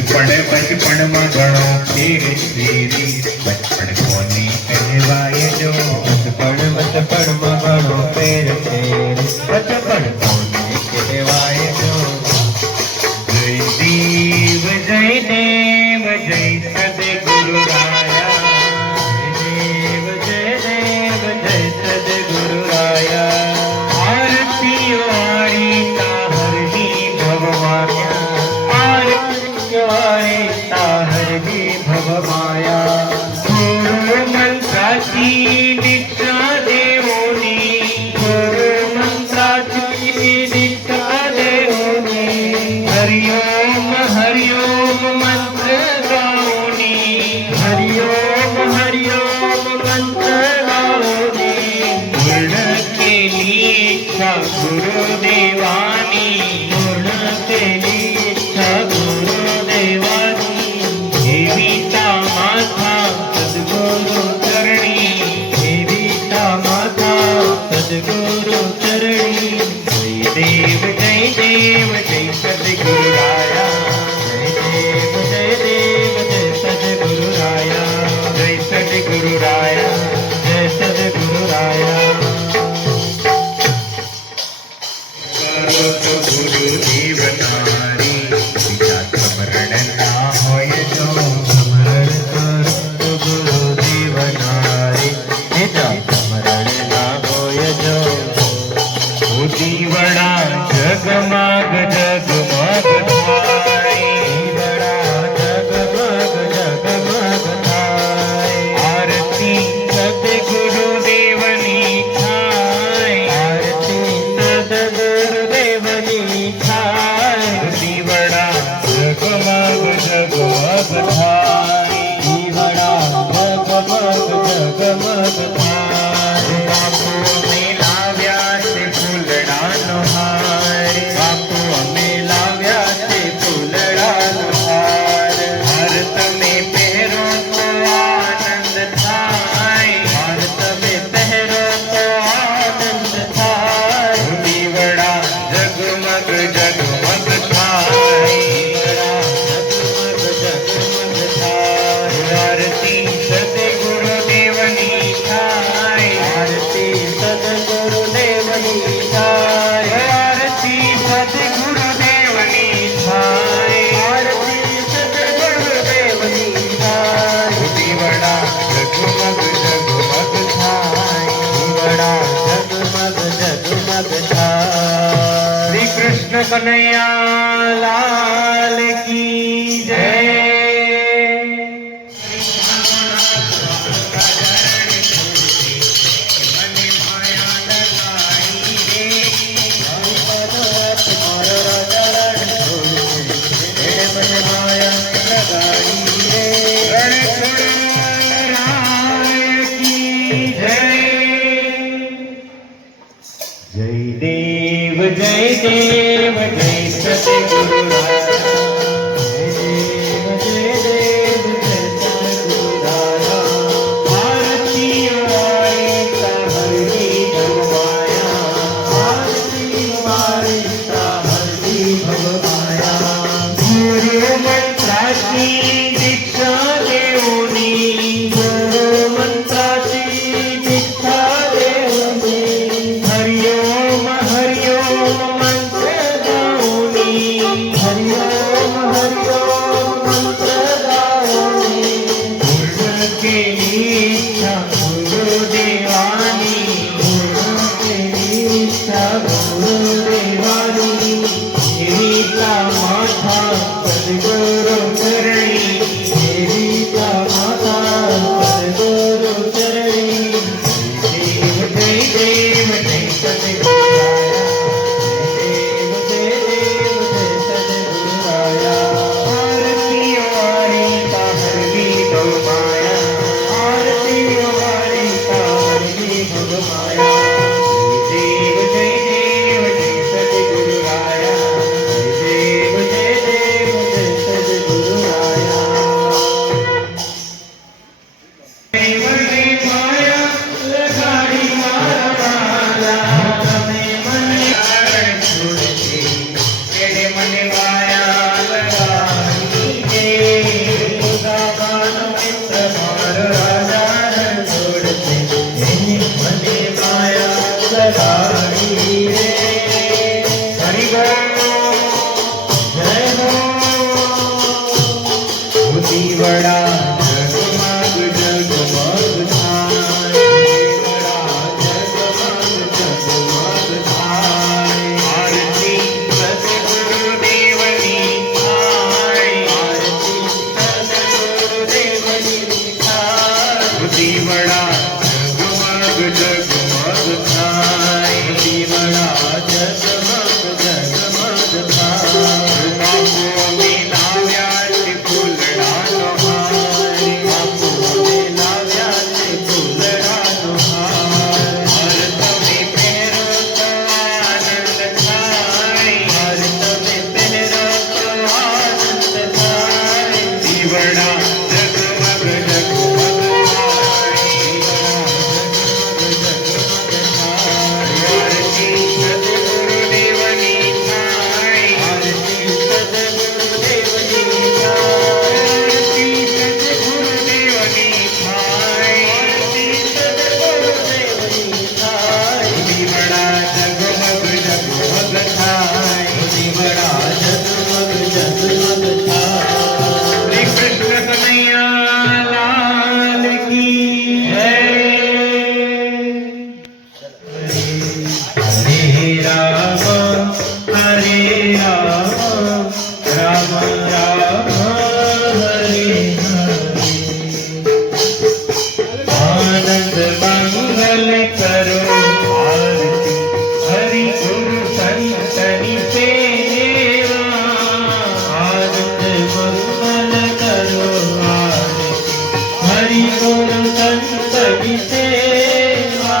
बचपन में घणो फेर फेरी बचपन कोनी कहवाय जो बचपन में घणो फेर फेरी बचपन कोनी कहवाय जो जय देव जय सद्गुरु राया जय देव जय सद्गुरु राया आरती वाणी ताहरनी भगवाया आरती वाणी ताहरनी भगवाया गुरु मंत्राची दीक्षा देवोनी गुरु मंत्राची दीक्षा देवोनी हरिओम हरिओम मंत्र गाओनी हरिओम हरिओम मंत्र गाओनी पूर्ण केली इच्छा गुरुदेवानी पूर्ण केली इच्छा गुरुदेवानी देवीचा माथा सद्गुरु चरणी देवीचा माथा सद्गुरु चरणी जय देव जय सद्गुरु राया जय देव जय सद्गुरु राया जय सद्गुरु राया जय सद्गुरु राया गुरुदेव नारी स्मरण ना होय जो स्मरण कर गुरुदेव नारी स्मरण ना होय जो दीवड़ा जगमग जगमग थाय दीवड़ा जगमग जगमग थाय आरती सद्गुरु देवनी थाय आरती सद्गुरु देवनी थाय दीवड़ा जगमग जगमग थाय दीवड़ा जगमग जगमग थाय बापू में लाव्या से फूलड़ानो हार बापू में लाव्या से फूलड़ानो हार भारत में पहरो तो आनंद थाय भारत में पहरो तो आनंद थाय दीवड़ा जगमग जगमग थाय जगमग जगमग थाय आरती सद्गुरु देवनी थाय आरती सद्गुरु देवनी थाय आरती सद्गुरु देवनी थाय आरती सद्गुरु देवनी थाय दीवड़ा जगमग जगमग थाय दीवड़ा जगमग जगमग थाय श्री कृष्ण कन्हैया लाल की जय जय देव जय देव जय सद्गुरु राया जय देव जय सद्गुरु राया आरती वाणी ताहरनी भगवाया आरती वाणी ताहरनी भगवाया गुरु मंत्राची दीक्षा देवोनी गुरु मंत्राची दीक्षा देवोनी हरिओम हरिओम मंत्र गाओनी हरिओम हरिओम मंत्र गाओनी पूर्ण केली इच्छा गुरुदेवानी पूर्ण केली इच्छा गुरुदेवानी देवीचा माथा सद्गुरु चरणी देवीचा माथा सद्गुरु चरणी जय देव जय सद्गुरु राया जय देव जय सद्गुरु राया आरती वाणी ताहरनी भगवाया आरती वाणी ताहरनी भगवाया जय देव जय सद्गुरु राया जय देव जय सद्गुरु दीवड़ा जगमग जगमग आरती सद्गुरुदेवनी थाय आरती सद्गुरुदेवनी थाय आरती सद्गुरुदेवनी थाय दीवड़ा जगमग जगमग थाय दीवड़ा जगमग जगमग थाय। श्री कृष्ण कन्हैया लाल की जय। हरे राम राम राम हरे हरे। आनंद मंगल करो आरती हरि गुरु संतनि सेवा। आनंद मंगल करो आरती हरि गुरु संतनि सेवा।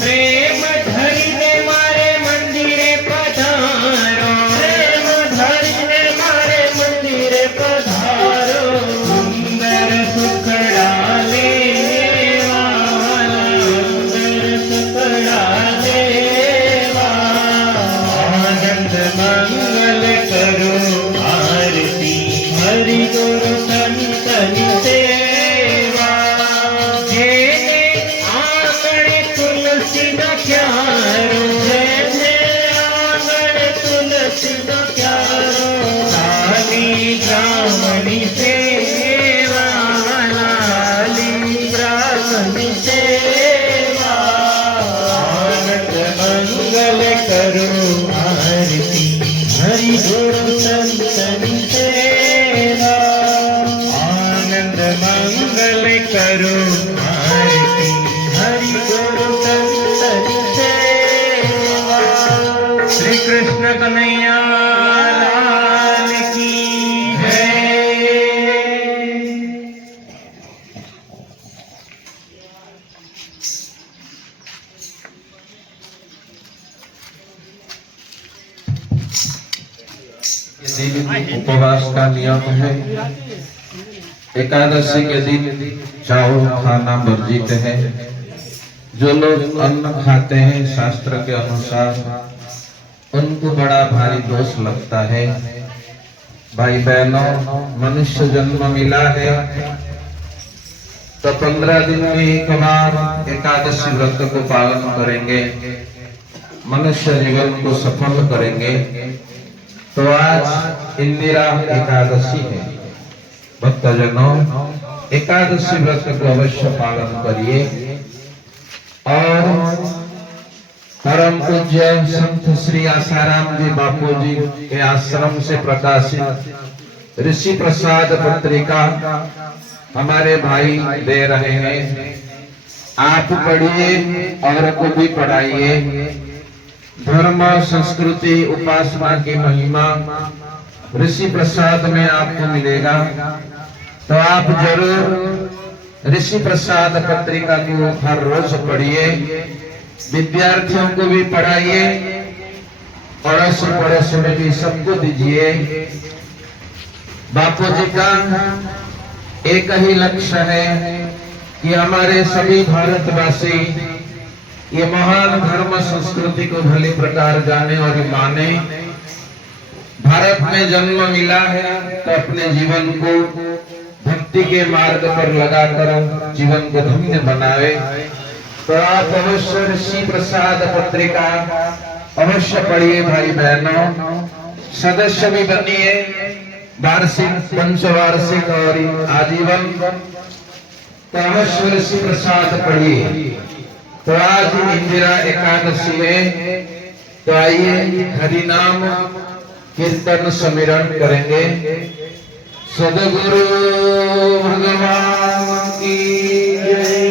प्रेम धरिने मारे मंदिरे पधारो प्रेम धरिने मारे मंदिरे पधारो। सुंदर सुखड़ा लेवा सुंदर सुखड़ा लेवा। आनंद मंगल करो आरती हरि गुरु संतनि सेवा। जेने आंगण तुलसी न क्यारो जेने आंगण तुलसी न क्यारो। लाली ब्राह्मणी सेवा लाली ब्राह्मणी सेवा। आनंद मंगल करो आरती हरि गुरु संतनि सेवा। आनंद मंगल करो आरती हरि गुरु संतनि सेवा। श्री कृष्ण कन्हैया लाल की जय। दिन उपवास का नियम है। एकादशी के दिन चावल खाना वर्जित है। जो लोग अन्न खाते हैं शास्त्र के अनुसार उनको बड़ा भारी दोष लगता है। भाई बहनों, मनुष्य जन्म मिला है तो 15 दिन में एक बार एकादशी व्रत को पालन करेंगे, मनुष्य जीवन को सफल करेंगे। तो आज इंदिरा एकादशी है। भक्तजनों, एकादशी व्रत को अवश्य पालन करिए। और परम पूज्य संत श्री आसाराम जी बापू जी के आश्रम से प्रकाशित ऋषि प्रसाद पत्रिका हमारे भाई दे रहे हैं। आप पढ़िए और को भी पढ़ाइए। धर्म संस्कृति उपासना की महिमा ऋषि प्रसाद में आपको मिलेगा। तो आप जरूर ऋषि प्रसाद पत्रिका को हर रोज पढ़िए। विद्यार्थियों को भी पढ़ाइए, पड़ोस पड़ोस में भी सबको दीजिए। बापू जी का एक ही लक्ष्य है कि हमारे सभी भारतवासी ये महान धर्म संस्कृति को भली प्रकार जाने और माने। भारत में जन्म मिला है तो अपने जीवन को भक्ति के मार्ग पर लगाकर जीवन को धन्य बनावे। तो आप अवश्य ऋषि प्रसाद पत्रिका अवश्य पढ़िए भाई बहनों। सदस्य भी बनिए, वार्षिक पंचवार्षिक और आजीवन। तो अवश्य ऋषि प्रसाद पढ़िए। तो आज इंदिरा एकादशी है, तो आइए हरि नाम कीर्तन सुमिरन करेंगे। सद्गुरु भगवान की जय।